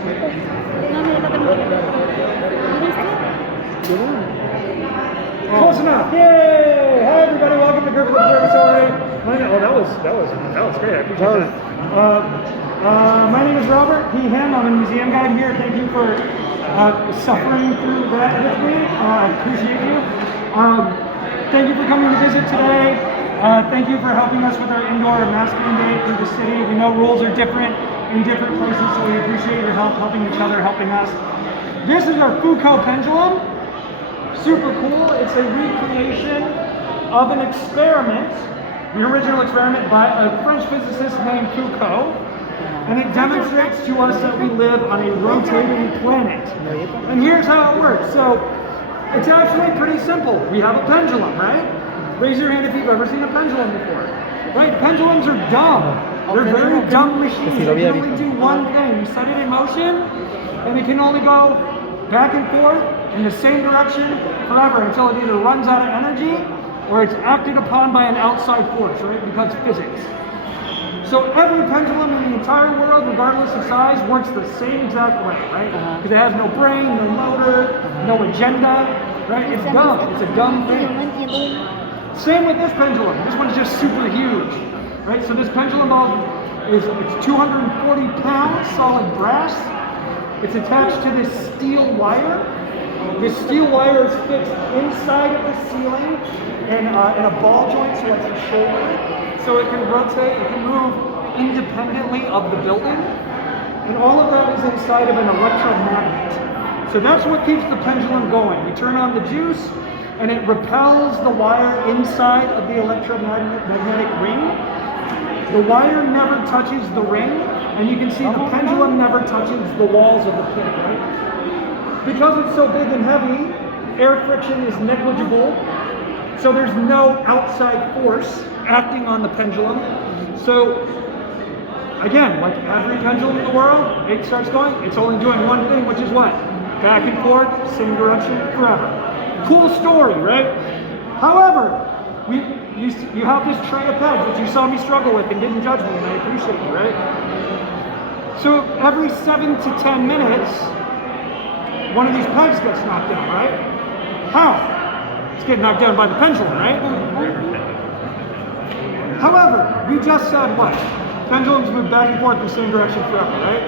Close enough. Yay! Hi everybody, welcome to Griffith Observatory. That was great. I appreciate that. My name is Robert P. Him. I'm a museum guide here. Thank you for suffering through that with me. I appreciate you. Thank you for coming to visit today. Thank you for helping us with our indoor mask mandate through the city. We know rules are different in different places, so we appreciate your help, helping each other, helping us. This is our Foucault pendulum. Super cool. It's a recreation of an experiment, the original experiment by a French physicist named Foucault, and it demonstrates to us that we live on a rotating planet. And here's how it works. So it's actually pretty simple. We have a pendulum, right? Raise your hand if you've ever seen a pendulum before. Right? Pendulums are dumb. They're very dumb machines. They can only do one thing. You set it in motion, and it can only go back and forth in the same direction forever until it either runs out of energy or it's acted upon by an outside force, right? Because physics. So every pendulum in the entire world, regardless of size, works the same exact way, right? Because it has no brain, no motor, no agenda, right? It's dumb. It's a dumb thing. Same with this pendulum. This one's just super huge, right? So this pendulum it's 240 pounds, solid brass. It's attached to this steel wire. This steel wire is fixed inside of the ceiling in a ball joint, so it's a shoulder. So it can rotate, it can move independently of the building. And all of that is inside of an electromagnet. So that's what keeps the pendulum going. We turn on the juice, and it repels the wire inside of the electromagnetic ring. The wire never touches the ring, and you can see the pendulum never touches the walls of the pit, right? Because it's so big and heavy, air friction is negligible, so there's no outside force acting on the pendulum. So, again, like every pendulum in the world, it starts going, it's only doing one thing, which is what? Back and forth, same direction, forever. Cool story, right? However, you have this tray of pegs that you saw me struggle with and didn't judge me, and I appreciate you, right? So every 7 to 10 minutes, one of these pegs gets knocked down, right? How? It's getting knocked down by the pendulum, right? However, we just said what? Pendulums move back and forth in the same direction forever, right?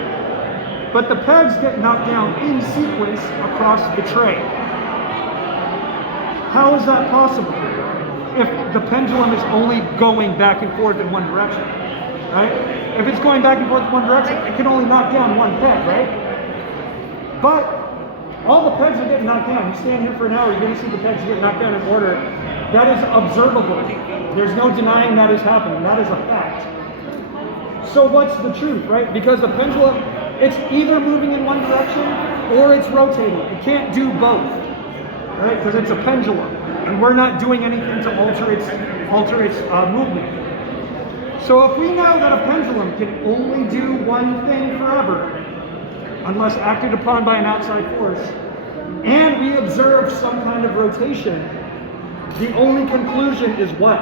But the pegs get knocked down in sequence across the tray. How is that possible? If the pendulum is only going back and forth in one direction, right? If it's going back and forth in one direction, it can only knock down one peg, right? But all the pegs are getting knocked down. You stand here for an hour, you're going to see the pegs get knocked down in order. That is observable. There's no denying that is happening. That is a fact. So what's the truth, right? Because the pendulum, it's either moving in one direction or it's rotating. It can't do both, right? Because it's a pendulum, and we're not doing anything to alter its movement. So if we know that a pendulum can only do one thing forever, unless acted upon by an outside force, and we observe some kind of rotation, the only conclusion is what?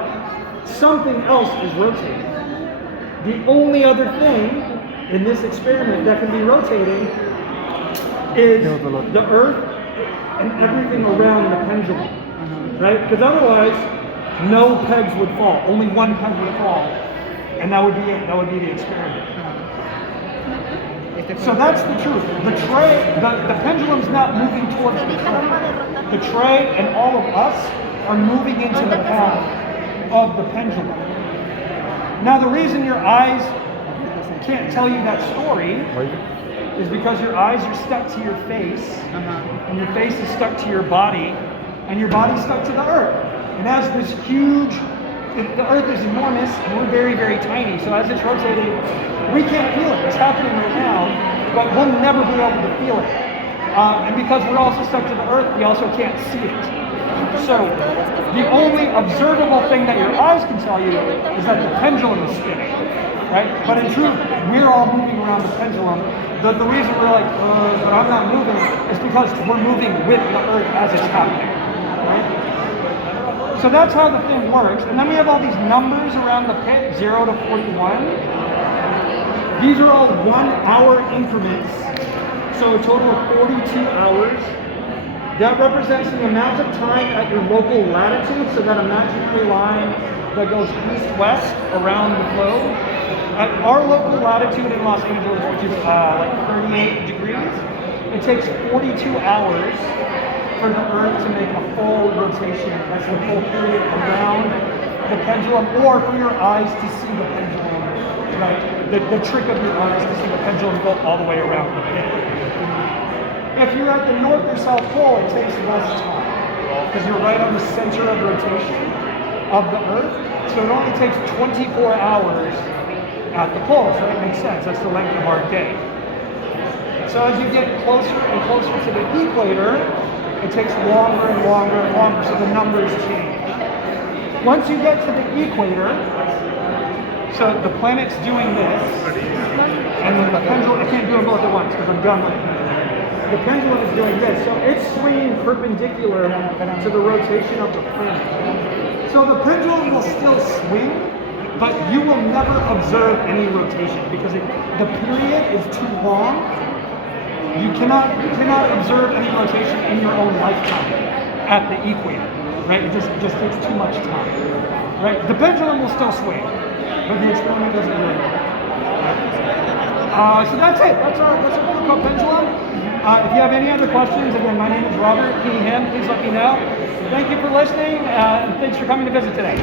Something else is rotating. The only other thing in this experiment that can be rotating is the Earth and everything around the pendulum, right? Because otherwise, no pegs would fall. Only one peg would fall, and that would be it. That would be the experiment. So that's the truth. The tray, the pendulum's not moving towards the tray. The tray and all of us are moving into the path of the pendulum. Now the reason your eyes can't tell you that story is because your eyes are stuck to your face, and your face is stuck to your body, and your body's stuck to the Earth. And as this huge, the Earth is enormous, and we're very, very tiny, so as it's rotating, we can't feel it. It's happening right now, but we'll never be able to feel it. And because we're also stuck to the Earth, we also can't see it. So the only observable thing that your eyes can tell you is that the pendulum is spinning, right? But in truth, we're all moving around the pendulum. The reason we're like, but I'm not moving, is because we're moving with the Earth as it's happening, right? So that's how the thing works. And then we have all these numbers around the pit, 0 to 41. These are all 1 hour increments, so a total of 42 hours. That represents the amount of time at your local latitude, so that imaginary line that goes east-west around the globe. At our local latitude in Los Angeles, which is like 38 degrees, it takes 42 hours for the Earth to make a full rotation. That's the full period around the pendulum, or for your eyes to see the pendulum, right? The trick of your eyes to see the pendulum go all the way around the pin. If you're at the North or South Pole, it takes less time because you're right on the center of rotation of the Earth. So it only takes 24 hours at the poles. So that makes sense. That's the length of our day. So as you get closer and closer to the equator, it takes longer and longer and longer. So the numbers change. Once you get to the equator, so the planet's doing this, and then the pendulum, I can't do them both at once because I'm done with it. The pendulum is doing this, so it's swinging perpendicular to the rotation of the planet. So the pendulum will still swing, but you will never observe any rotation because the period is too long. You cannot observe any rotation in your own lifetime at the equator, right? It just takes too much time, right? The pendulum will still swing, but the experiment doesn't really work. So that's it. That's our protocol pendulum. If you have any other questions, again, my name is Robert P. Ham. Please let me know. Thank you for listening, and thanks for coming to visit today.